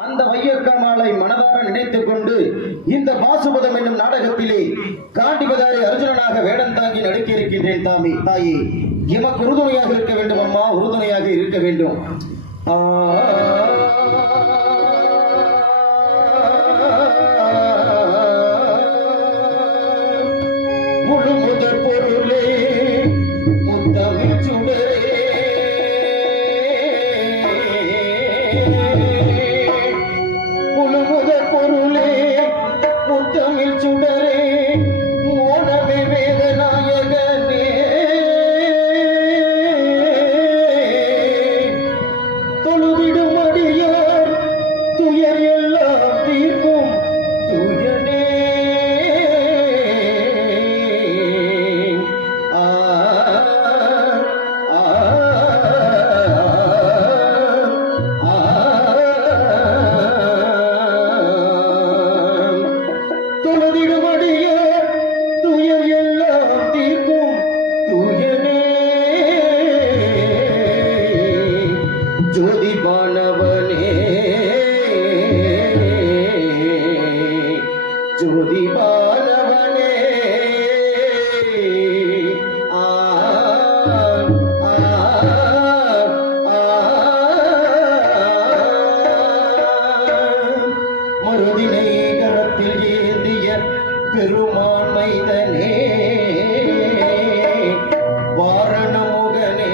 அந்த வையக்கமாலை மனதார நினைத்துக் கொண்டு இந்த பாசுபதம் என்னும் நாடகத்திலே காண்டிபதாரி அர்ஜுனனாக வேடம் தாங்கி நடிக்க இருக்கின்றேன். தாயே, எமக்கு உறுதுணையாக இருக்க வேண்டும் அம்மா, உறுதுணையாக இருக்க வேண்டும். முழு முதற் பொருளே முத்தமிழ் சுடரே, முழு முதற் பொருளே முத்தமிழ் சுடரே, மோனமே வேதநாயகனே, தொழுதிடும் அடியார் துயர் எல்லாம் தீர்க்கும் துயனே. ஜோதிபானவனே, ஜோதிபானவனே, மருதினை கரத்தில் ஏந்திய பெருமான் மைதனே, வாரணமுகனே,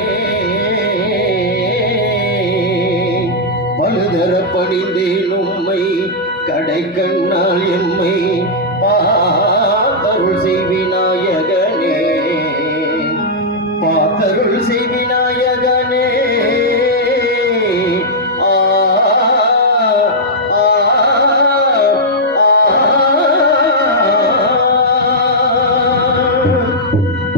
பழுதர பணிந்தேன் உம்மை, கடை கண்ணால் எம்மை பார்த்தருள் செய்விநாயகனே, பார்த்தருள் செய்விநாயகனே.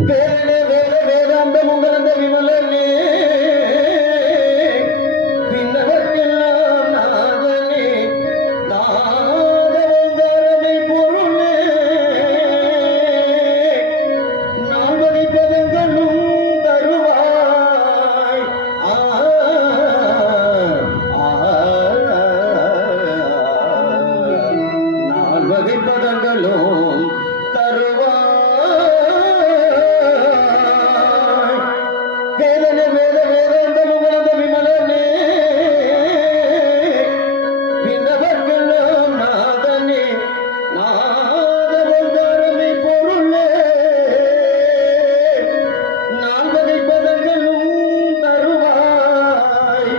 வேதனே வேத வேதாந்த முகலந்த விமலனே, விண்ணவர்க்கெல்லாம் நாதனே, நாதவந்தரமை பொருளே, நால்வகை பதங்களும் தருவாய். நால்வகை பதங்களும் தருவாய். வேதனே வேத வேதாந்த முகலந்த விமலனே, விண்ணவர்க்கெல்லாம் நாதனே, நாதவந்தரமை பொருளே, நால்வகை பதங்களும் தருவாய்.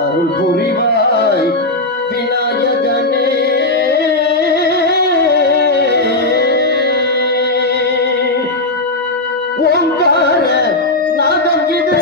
அருள் புரிவாய் விநாயகனே. ஓங்கார நாதம் இது,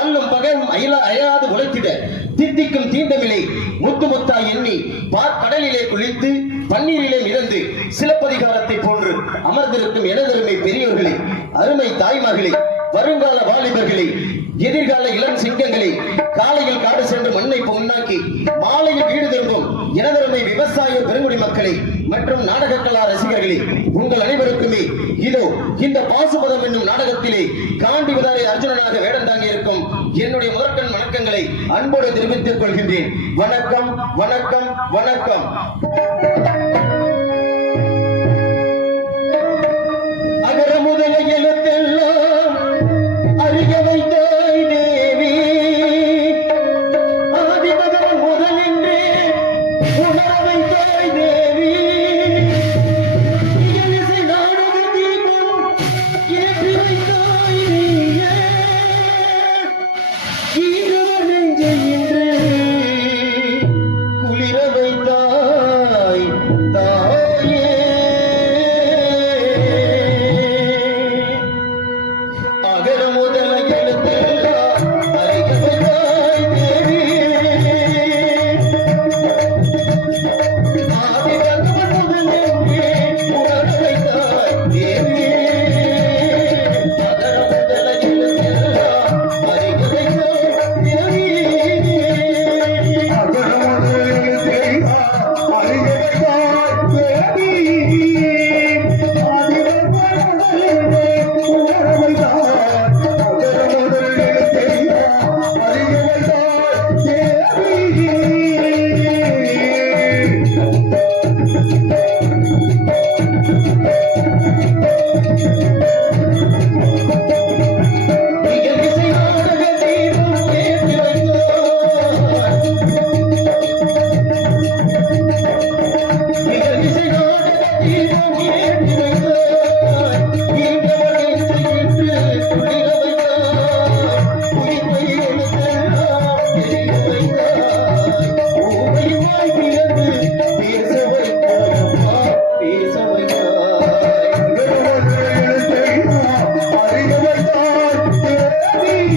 அல்லும் பகையும் அயலாது உழைத்திட தித்திக்கும் தீண்டமிலை முத்து முத்தாய் எண்ணி கடலிலே குளித்து பன்னீரிலே மிதந்து சிலப்பதிகாரத்தை போன்று அமர்ந்திருக்கும் எனதருமை பெரியோர்களே, அருமை தாய்மார்களே, வருங்கால வாலிபர்களே, எதிர்கால இளம் சிங்கங்களே, காலையில் காடு சென்று மண்ணை பொன்னாக்கி மாலையில் வீடு திரும்பும் எனதருமை விவசாய பெருங்குடி மக்களே மற்றும் நாடக கலா ரசிகர்களே, உங்கள் அனைவருக்குமே இதோ இந்த பாசுபதம் என்னும் நாடகத்திலே காண்டிபதாரி அர்ஜுனனாக வேடம் தாங்கி இருக்கும் என்னுடைய முதற்கண் வணக்கங்களை அன்போடு தெரிவித்துக் கொள்கின்றேன். வணக்கம், வணக்கம், வணக்கம். அகர முதல எழுத்தெல்லாம் அறிய வைத்தாய் தேவி, ஆதி பகவன் முதலென்றே உணர வைத்தாய் தேவி, இயலிசை நாடக தீபம் ஏற்றி வைத்தாய் நீயே, ஈரவர் நெஞ்சை இன்று குளிர வைத்தாய் தாயே. அகர முதல எழுத்தெல்லாம் அறிய வைத்தாய் தேவி, ஆதி பகவன் முதலென்றே உணர வைத்தாய் தேவி, அகர முதல எழுத்தெல்லாம் அறிய வைத்தாய் தேவி, அகர முதல எழுத்தெல்லாம் அறிய வைத்தாய் தேவி, ஆதி பகவன் முதலென்றே உணர வைத்தாய், அகர முதல எழுத்தெல்லாம் அறிய வைத்தாய் தேவி. இயலிசை நாடக தீபம் ஏற்றி வைத்தாய், இயலிசை நாடக தீபம் ஏற்றி வைத்தாய், ஈன்றவர் நெஞ்சை இன்று குளிர வைத்தாய், உயிர்மை எழுத்தெல்லாம் தெரிய வைத்தாய், ஊமையுமாய் பிறந்து பேச வைத்தாய் அம்மா, பேச வைத்தாய். அறிய வைத்தாய் தேவி.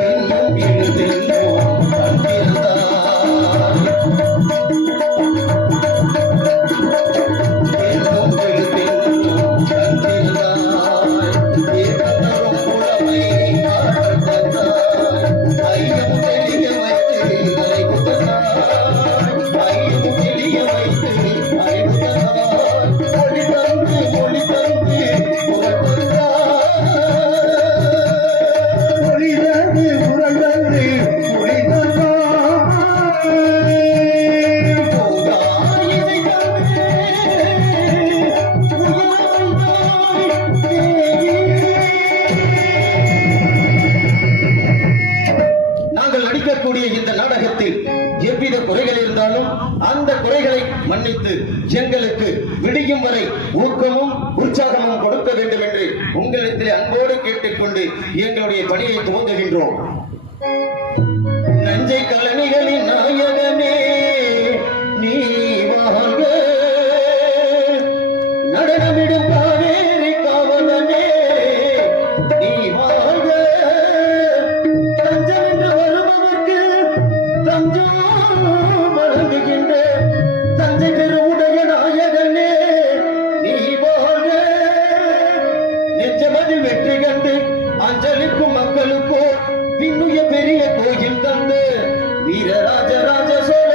என்னும் எழுதெல்லாம் தந்திருந்தாய், என்னும் எழுதெல்லாம் தந்திருந்தாய், ஏற்றதரும் புலமை காட்டத் தந்தாய், ஐயம் தெளிய வைத்து அறிவு தந்தாய், ஐயம் தெளிய வைத்து அறிவு தந்தாய், மொழி தந்து புரட்டந்தாய், நாங்கள் நடிக்கக்கூடிய இந்த நாடகத்தில் எவ்வித குறைகள் இருந்தாலும் அந்த குறைகளை மன்னித்து எங்களுக்கு விடியும் வரை ஊக்கமும் உற்சாகமும் கொடுக்க வேண்டும் என்று உங்களிடத்தில் அன்போடு கேட்டுக்கொண்டு எங்களுடைய பணியை துவங்குகின்றோம். நஞ்சை கலனிகளின் நாயகனே நீ வாழ்க, நடனமிடும் காவேரி காவலனே நீ வாழ்க, தஞ்சம் என்று வருபவர்க்கு தஞ்சம் வழங்குகின்ற தஞ்சை பெருவுடைய நாயகனே நீ வாழ்க, நிஜமதில் வெற்றி கண்டு அஞ்சலிக்கும் மக்களுக்கோ பின்னுய பெரிய கோயில் தந்து வீரராஜ ராஜ சோழ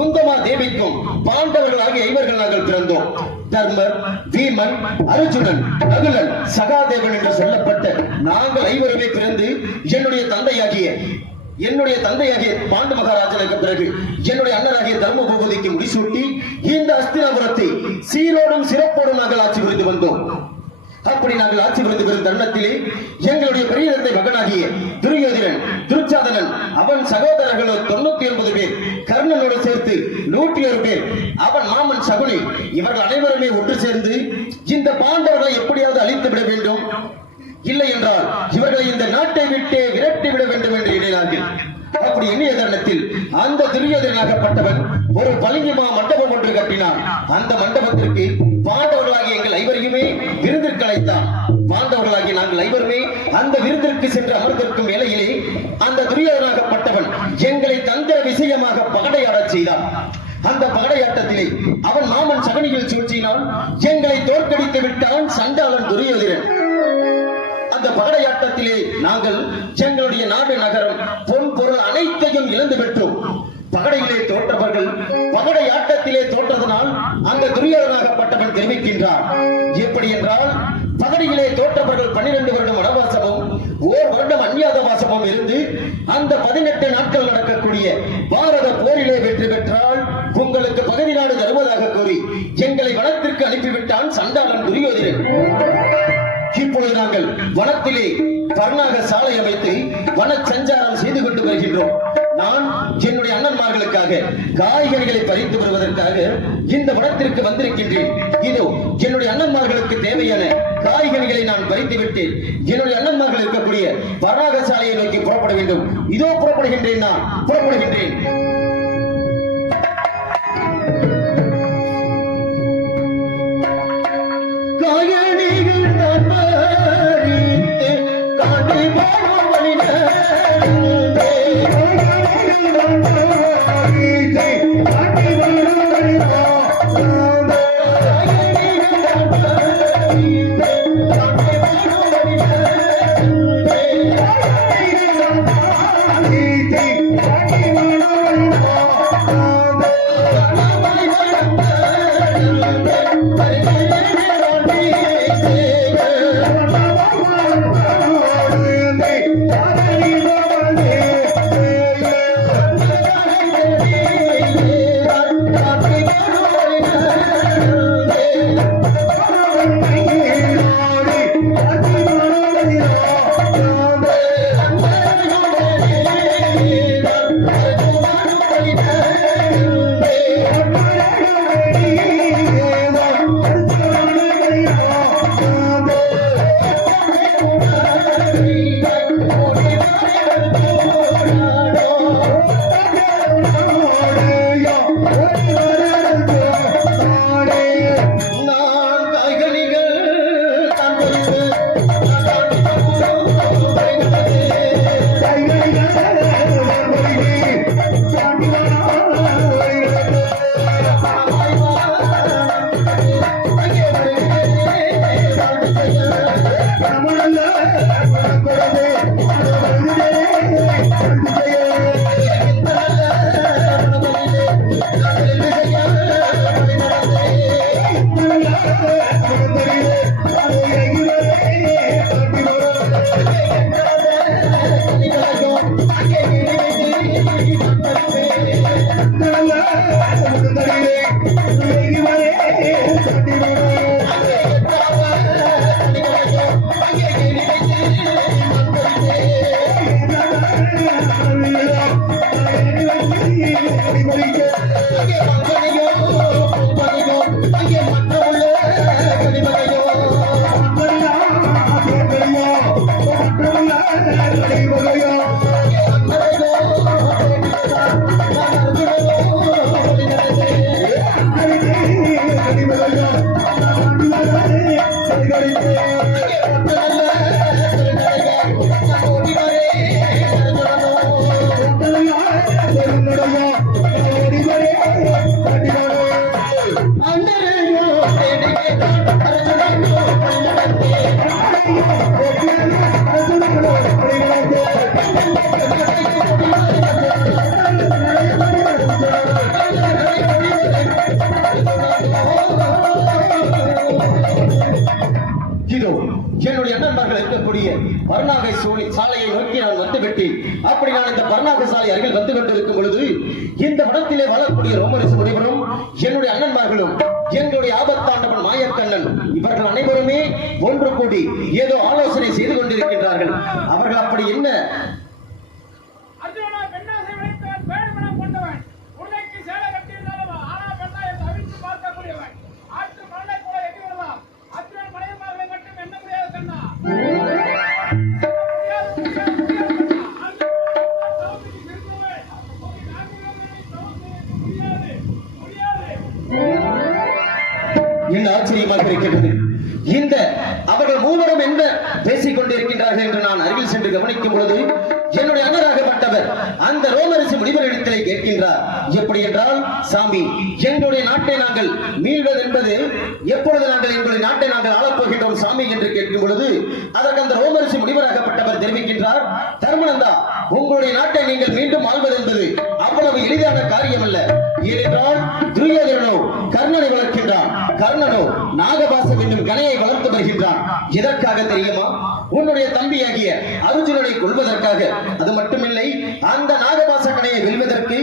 குந்தமா தேவிக்கும் பாண்டவர்களாகிய ஐவர்கள் நாங்கள் பிறந்தோம். தர்மர், பீமன், அர்ஜுனன், நகுலன், சகாதேவன் என்று சொல்லப்பட்ட நாங்கள் ஐவருமே பிறந்து என்னுடைய தந்தையாகிய பாண்டு மகாராஜனுக்கு பிறகு என்னுடைய அண்ணனாகிய தர்ம பூபதிக்கு முடிசூட்டி இந்த அஸ்தினாபுரத்தை சீரோடும் சிறப்போடும் நாங்கள் ஆட்சி புரிந்து வந்தோம். அப்படி நாங்கள் ஆட்சி புரிந்து வரும் தருணத்திலே எங்களுடைய பெரிய தந்தை மகனாகிய துரியோதனன், துர்ச்சாதனன், அவன் சகோதரர்களோ 99 பேர், கர்ணனோடு சேர்த்து 101 பேர், அவன் மாமன் சகுனி, இவர்கள் அனைவருமே ஒன்று சேர்ந்து இந்த பாண்டவர்களை எப்படியாவது அழித்து விட வேண்டும், இல்லை என்றால் இவர்களை இந்த நாட்டை விட்டே விரட்டி விட வேண்டும் என்று எண்ணினார்கள். அப்படி எண்ணிய தருணத்தில் அந்த துரியோதனாகப்பட்டவன் ஒரு பளிங்குமா மண்டபம் ஒன்று கட்டினான். அந்த மண்டபத்திற்கு பாண்டவர்களாகிய எங்கள் ஐவரையுமே விருந்திற்கு அழைத்தான். பாண்டவர்களாகிய நாங்கள் ஐவருமே அந்த விருந்திற்கு சென்று அமர்ந்திருக்கும் வேளையிலே அந்த துரியோதனாகப்பட்டவன் எங்களை தந்திர விஷயமாக பகடையாடச் செய்தான். அந்த பகடையாட்டத்திலே அவன் மாமன் சகுனியில் சூழ்ச்சியினால் எங்களை தோற்கடித்து விட்டான் சண்டாளன் துரியோதனன். அந்த பகடையாட்டத்திலே நாங்கள் எங்களுடைய நாடு, நகரம், பொன் பொருள் அனைத்தையும் இழந்து பெற்றோம். பகடையிலே தோற்றவர்கள் பகடையாட்டத்திலே தோற்றதனால் அந்த துரியோதனாகப்பட்டவன் தெரிவிக்கின்றான். எப்படி என்றால், பகடையிலே தோற்றவர்கள் 12 வருடம் வனவாசமும் 1 வருடம் அந்நியாதவாசமும் இருந்து அந்த 18 நாட்கள் நடக்கக்கூடிய பாரத போரிலே வெற்றி பெற்றால் உங்களுக்கு பகுதி நாடு தருவதாக கூறி எங்களை வனத்திற்கு அனுப்பிவிட்டான் சண்டாளன் துரியோதனன். இப்பொழுது நாங்கள் வனத்திலே பர்ணாக சாலை அமைத்து வன சஞ்சாரம் செய்து கொண்டு வருகின்றோம். நான் என்னுடைய அண்ணன்மார்களுக்காக காய்கறிகளை பறித்து வருவதற்காக இந்த வனத்திற்கு வந்திருக்கின்றேன். இதோ என்னுடைய அண்ணன்மார்களுக்கு தேவையான காய்கறிகளை நான் பறித்து விட்டேன். என்னுடைய அண்ணன்மார்கள் இருக்கக்கூடிய பர்ணாக சாலையை நோக்கி புறப்பட வேண்டும். இதோ புறப்படுகின்றேன், நான் புறப்படுகின்றேன். இதோ என்னுடைய அண்ணன்மார்கள் இருக்கக்கூடிய பர்ணாகை சாலையை நோக்கி நான் வந்துவிட்டேன். அப்படி நான் இந்த பர்ணாக சாலை அருகில் வந்து கொண்டிருக்கும் பொழுது இந்த வனத்திலே வாழக்கூடிய ரோமரிசு முனிவரும் என்னுடைய அண்ணன்மார்களும் எங்களுடைய ஆபத்தாண்டவன் மாயக்கண்ணன் இவர்கள் அனைவருமே ஒன்று கூடி ஏதோ ஆலோசனை செய்து கொண்டிருக்கின்றார்கள். அவர்கள் அப்படி என்ன என்ன ஆச்சரியமாக இருக்கின்றது. இந்த அவர்கள் மூவரும் என்ன பேசிக் கொண்டிருக்கின்றார்கள் என்று நான் அருகில் சென்று கவனிக்கும் பொழுது என்னுடைய அண்ணராகப்பட்டவர் அந்த ரோமரிசு முனிவரிடத்திலே கேட்கின்றார். எப்படி என்றால், சாமி, எங்களுடைய நாட்டை நாங்கள் மீள்வது என்பது எப்பொழுது நாங்கள் எங்களுடைய நாட்டை நாங்கள் ஆளப்போகின்றோம் சாமி என்று கேட்கும் பொழுது அதற்கு அந்த ரோமரிசு முனிவராகப்பட்டவர் தெரிவிக்கின்றார், தர்மனந்தா, உங்களுடைய நாட்டை நீங்கள் மீண்டும் ஆள்வது என்பது அவ்வளவு எளிதான காரியம் அல்ல. ஏனென்றால் துரியோதனோ கர்ணனை வளர்க்கின்றான், கர்ணனோ நாகபாசம் என்னும் கணையை வளர்த்து வருகின்றான். எதற்காக தெரியுமா? உன்னுடைய தம்பியாகிய அர்ஜுனனை கொள்வதற்காக. அது மட்டுமில்லை, அந்த நாகபாச கணையை வெல்வதற்கு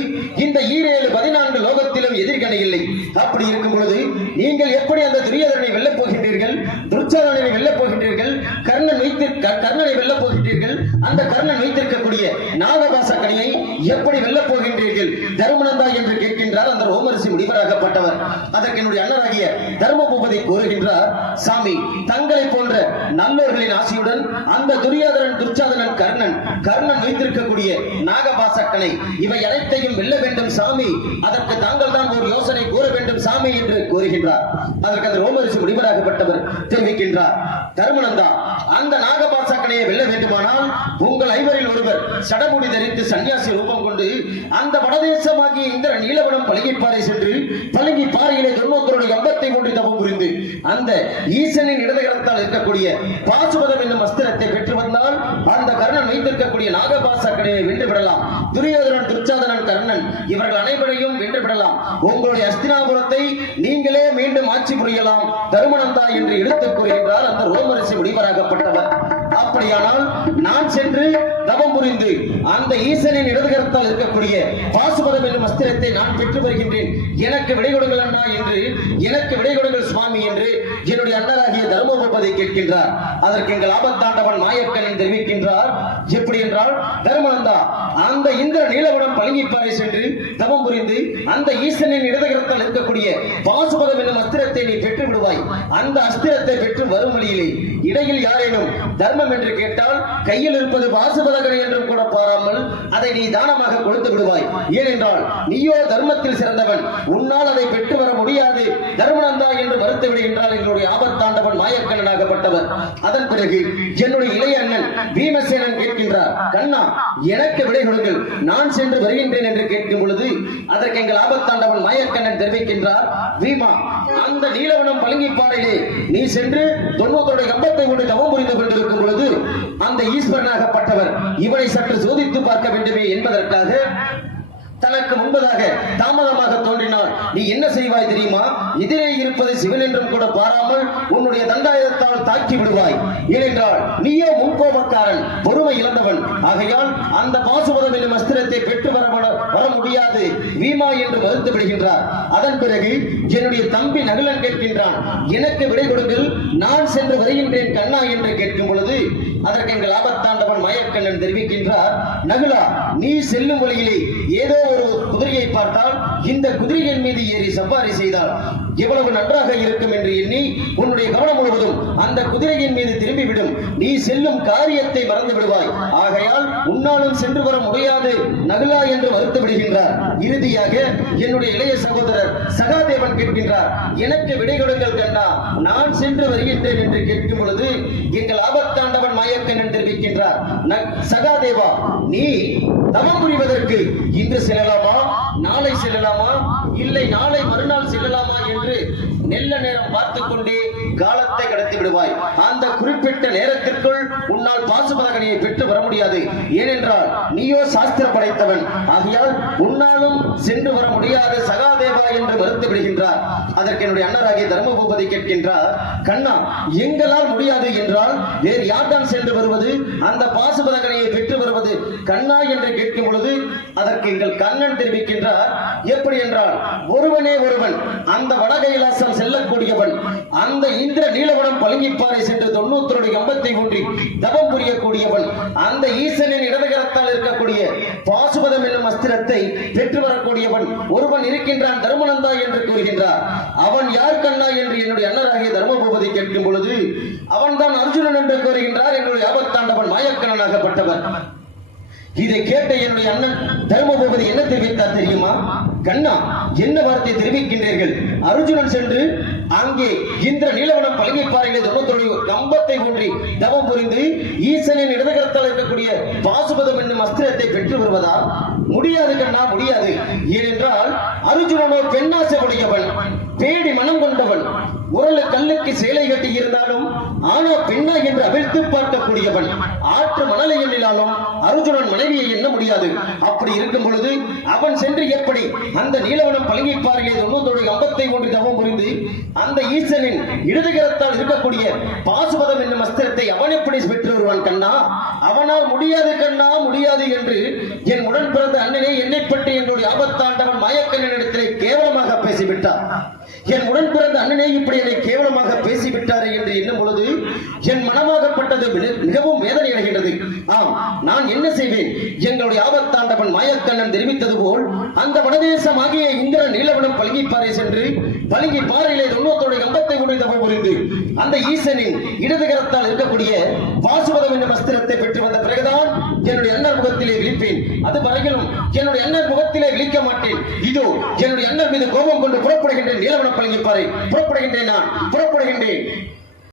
இந்த 14 லோகத்திலும் எதிர்கணை இல்லை. அப்படி இருக்கும் பொழுது நீங்கள் எப்படி அந்த துரியோதனனை வெல்லப் போகின்றீர்கள்? துர்ச்சாதனனை வெல்லப் போகின்றீர்கள்? கர்ணனை வெல்லப் போகின்றீர்கள்? அந்த கர்ணன் வைத்திருக்கக்கூடிய நாகபாச கணையை எப்படி வெல்லப் போகின்றீர்கள் தர்மனந்தா என்று கேட்கின்றார் அந்த ரோமரிசி முனிவராகப்பட்டவர். அதற்கு என்னுடைய அண்ணராகிய தர்மபூபதி கூறுகின்றார், சாமி, தங்களை போன்ற நல்லோர்களின் ஆசையுடன் அந்த துரியோதனன், துர்ச்சாதனன், கர்ணன் வைத்திருக்கக்கூடிய நாகபாசக்கனை இவை அனைத்தையும் வெல்ல வேண்டும் சாமி. அதற்கு தாங்கள் தான் ஒரு யோசனை கூற வேண்டும் சாமி என்று கூறுகின்றார். அதற்கு அந்த ரோமரிசி முனிவராகப்பட்டவர் தெரிவிக்கின்றார், தர்மனந்தா, அந்த நாகபாசக்கனையை வெல்ல வேண்டுமானால் உங்கள் ஐவரில் ஒருவர் சடமுடி தரித்து சன்னியாசி ரூபம் கொண்டு அந்த வடதேசமாகிய இந்திர நீலவனம் பழகிப்பாறை சென்று பழங்கி பாறையிலே தொன்னோத்தருடைய அம்பத்தை கொண்டு தவம் புரிந்து அந்த ஈசனின் இடதுகரத்தால் இருக்கக்கூடிய பாசுபதம் என்னும் அஸ்திரத்தை பெற்று வந்தால் அந்த கர்ணன் வைத்திருக்கக்கூடிய நாகபாசக்கனையை வென்று விடலாம். துரியோதனன், துர்ச்சாதனன், கர்ணன் இவர்கள் அனைவரையும் வென்று விடலாம். உங்களுடைய அஸ்தினாபுரத்தை நீங்களே மீண்டும் ஆட்சி புரியலாம் தருமனந்தா என்று எடுத்துக் கூறுகின்றார் அந்த ரோமரிசி முனிவராகப்பட்டவர். அப்படியானால் நான் சென்று தவம் புரிந்து அந்த ஈசனின் இடதுகரத்தால் இருக்கக்கூடிய பாசுபதம் என்னும் அஸ்திரத்தை நான் பெற்று வருகின்றேன். எனக்கு விடை கொடுங்கள் அண்ணா என்று, எனக்கு விடை கொடுங்கள் சுவாமி என்று என்னுடைய அண்ணராகிய தர்மபூபதி கேட்கின்றார். அதற்கு எங்கள் ஆபத்தாண்டவன் மாயக்கண்ணன் தெரிவிக்கின்றார், எப்படி என்றால், தர்மனந்தா, அந்த இந்திர நீலவனம் பழங்கிப்பாறை சென்று தவம் புரிந்து அந்த ஈசனின் இடதுகரத்தால் இருக்கக்கூடிய பாசுபதம் என்னும் அஸ்திரத்தை நீ பெற்று விடுவாய். அந்த அஸ்திரத்தை பெற்று வரும் வழியிலே இடையில் யாரேனும் தர்மம் என்று கேட்டால் கையில் இருப்பது பாசுபதகனை என்றும் கூட பாராமல் அதை நீ தானமாக கொடுத்து விடுவாய். ஏனென்றால் நீயோ தர்மத்தில் சிறந்தவன், உன்னால் அதை பெற்று வர முடியாது தர்மனந்தா என்று மறுத்து விடுகின்றால் எங்களுடைய ஆபத்தாண்டவன் மாயக்கண்ணனாகப்பட்டவர். அதன் பிறகு என்னுடைய இளைய அண்ணன் பீமசேனன் கேட்கின்றார், கண்ணா, எனக்கு விடை கொடுங்கள், நான் சென்று வருகின்றேன் என்று கேட்கும் பொழுது அதற்கு எங்கள் ஆபத்தாண்டவன் மாயக்கண்ணன் தெரிவிக்கின்றார், பீமா, அந்த நீலவனம் பழங்கிப்பாறையிலே நீ சென்று 90 கம்பத்தை கொண்டு தவம் புரிந்து கொண்டிருக்கும் பொழுது அந்த ஈஸ்வரனாகப்பட்டவர் இவனை சற்று சோதித்து பார்க்க வேண்டுமே என்பதற்காக தனக்கு முன்பதாக தாமதமாக தோன்றினார். நீ என்ன செய்வாய் தெரியுமா? எதிரே இருப்பது சிவன் என்றும் கூட பாராமல் உன்னுடைய தண்டாயுதத்தால் தாக்கி விடுவாய். ஏனென்றால் நீயோ முன்கோபக்காரன், பொறுமை இழந்தவன். ஆகையால் அந்த பாசுபதம் என்னும் அஸ்திரத்தை பெற்று வர முடியாது வீமா என்று மறுத்து விடுகின்றார். அதன் பிறகு என்னுடைய தம்பி நகுலன் கேட்கின்றான், எனக்கு விடை கொடுங்கள், நான் சென்று வருகின்றேன் கண்ணா என்று கேட்கும் பொழுது அதற்கு எங்கள் ஆபத்தாண்டவன் மாயக்கண்ணன் தெரிவிக்கின்றார், நகுலா, நீ செல்லும் வழியிலே ஏதோ ஒரு குதிரையை பார்த்தால் இந்த குதிரையின் மீது ஏறி சவாரி செய்தால் எவ்வளவு நன்றாக இருக்கும் என்று எண்ணி உன்னுடைய கவனம் முழுவதும் அந்த குதிரையின் மீது திரும்பிவிடும். நீ செல்லும் காரியத்தை மறந்து விடுவாய். ஆகையால் உன்னாலும் சென்று வர முடியாது நகுலா என்று மறுத்து விடுகின்றார். இறுதியாக என்னுடைய இளைய சகோதரர் சகாதேவன் கேட்கின்றார், எனக்கு விடை கொடுங்கள் கண்ணா, நான் சென்று வருகின்றேன் என்று கேட்கும் பொழுது எங்கள் ஆபத்தாண்டவன் மாயக்கண்ணன் தெரிவிக்கின்றார், சகாதேவா, நீ தவம் புரிவதற்கு இன்று செல்லலாமா, நாளை செல்லலாமா, இல்லை நாளை மறுநாள் செல்லலாமா என்று நெல்ல நேரம் பார்த்துக் கொண்டே காலத்தை கடத்தி விடுவாய். அந்த குறிப்பிட்ட நேரத்திற்குள் உன்னால் பாசுபதகனையை பெற்று வர முடியாது. ஏனென்றால் நீயோ சாஸ்திரம் படைத்தவன். ஆகையால் உன்னாலும் சென்று வர முடியாது சகாதேவா என்று மறுத்து வந்து விடுகின்றார். அதற்கு என்னுடைய அண்ணராகிய தர்மபூபதி கேட்கின்றார், கண்ணா எங்களால் முடியாது என்றால் வேறு யார்தான் சென்று வருவது, அந்த பாசுபதகனையை பெற்று வருவது கண்ணா என்று கேட்கும் பொழுது அதற்கு எங்கள் கண்ணன் தெரிவிக்கின்றார், எப்படி என்றால் ஒருவனே ஒருவன், அந்த வடகைலாசம் செல்லக்கூடியவன், அந்த இந்திர நீலவனம் பழங்கிப்பாறை சென்று 90 கம்பத்தை ஊன்றி தவம் புரியக்கூடியவன், அந்த ஈசனின் இடதுகரத்தால் இருக்கக்கூடிய பாசுபதம் என்னும் அஸ்திரத்தை பெற்று வரக்கூடியவன் ஒருவன் இருக்கின்றான் தர்மநந்தா என்று கூறுகின்றார். அவன் யார் கண்ணா என்று என்னுடைய அண்ணராகிய தர்மபூபதி கேட்கும் பொழுது அவன்தான் அர்ஜுனன் என்று கூறுகின்றார். என்னுடைய ஆபத்தாண்டவன் மாயக்கண்ணனாகப்பட்டவன். இதை கேட்ட என்னுடைய அண்ணன் தர்மபூபதி என்ன தெரிவித்தார் தெரியுமா? கண்ணா என்ன வார்த்தை தெரிவிக்கின்றீர்கள்? அர்ஜுனன் சென்று அங்கே இந்திர நீலவனம் பழங்கிப்பாறையிலே 90 கம்பத்தை ஊன்றி தவம் புரிந்து ஈசனின் இடதுகரத்தால் இருக்கக்கூடிய பாசுபதம் என்னும் அஸ்திரத்தை பெற்று வருவதா? முடியாது கண்ணா, முடியாது. ஏனென்றால் அர்ஜுனனோ பெண்ணாசையுடையவன், பேடி மனம் கொண்டவன், உரல கல்லுக்கு சேலை கட்டி இருந்தாலும் ஆனா பெண்ணா என்று அவிழ்த்து பார்க்கக்கூடியவன், ஆற்று மணலை எண்ணினாலும் அர்ஜுனன் மனைவியை எண்ண முடியாது. அப்படி இருக்கும் பொழுது அவன் சென்று எப்படி அந்த நீலவனம் பழங்கிப்பாறையிலே 90 கம்பத்தை ஒன்று தவம் புரிந்து அந்த ஈசனின் இடதுகரத்தால் இருக்கக்கூடிய பாசுபதம் என்னும் அஸ்திரத்தை அவன் எப்படி பெற்று வருவான் கண்ணா? அவனால் முடியாது கண்ணா, முடியாது என்று என் உடன் பிறந்த அண்ணனே என்னை பற்றி என்னுடைய ஆபத்தாண்டவன் மாயக்கண்ணனிடத்திலே கேவலமாக பேசிவிட்டார். என் உடன் பிறந்த அண்ணனே இப்படி என்னை கேவலமாக பேசிவிட்டாரே என்று எண்ணும் பொழுது என் மனமாகப்பட்டது மிகவும் வேதனை அடைகின்றது. ஆம், நான் என்ன செய்வேன்? எங்களுடைய ஆபத்தாண்டவன் மாயக்கண்ணன் தெரிவித்தது போல் அந்த வடதேசம் ஆகிய இந்திர நீலவனம் பழங்கிப்பாறை சென்று பழங்கிப்பாறையிலே 90 கம்பத்தை உடைத்தவன் புரிந்து அந்த ஈசனின் இடதுகரத்தால் இருக்கக்கூடிய பாசுபதம் என்னும் அஸ்திரத்தை பெற்று வந்த பிறகுதான் என்னுடைய அண்ணன் முகத்திலே விழிப்பேன். அது வரையிலும் என்னுடைய அண்ணன் முகத்திலே விழிக்க மாட்டேன். இதோ என்னுடைய அண்ணன் மீது கோபம் கொண்டு புறப்படுகின்றேன். நீலவனம் பழங்கிப்பாறை புறப்படுகின்றேன், நான் புறப்படுகின்றேன்.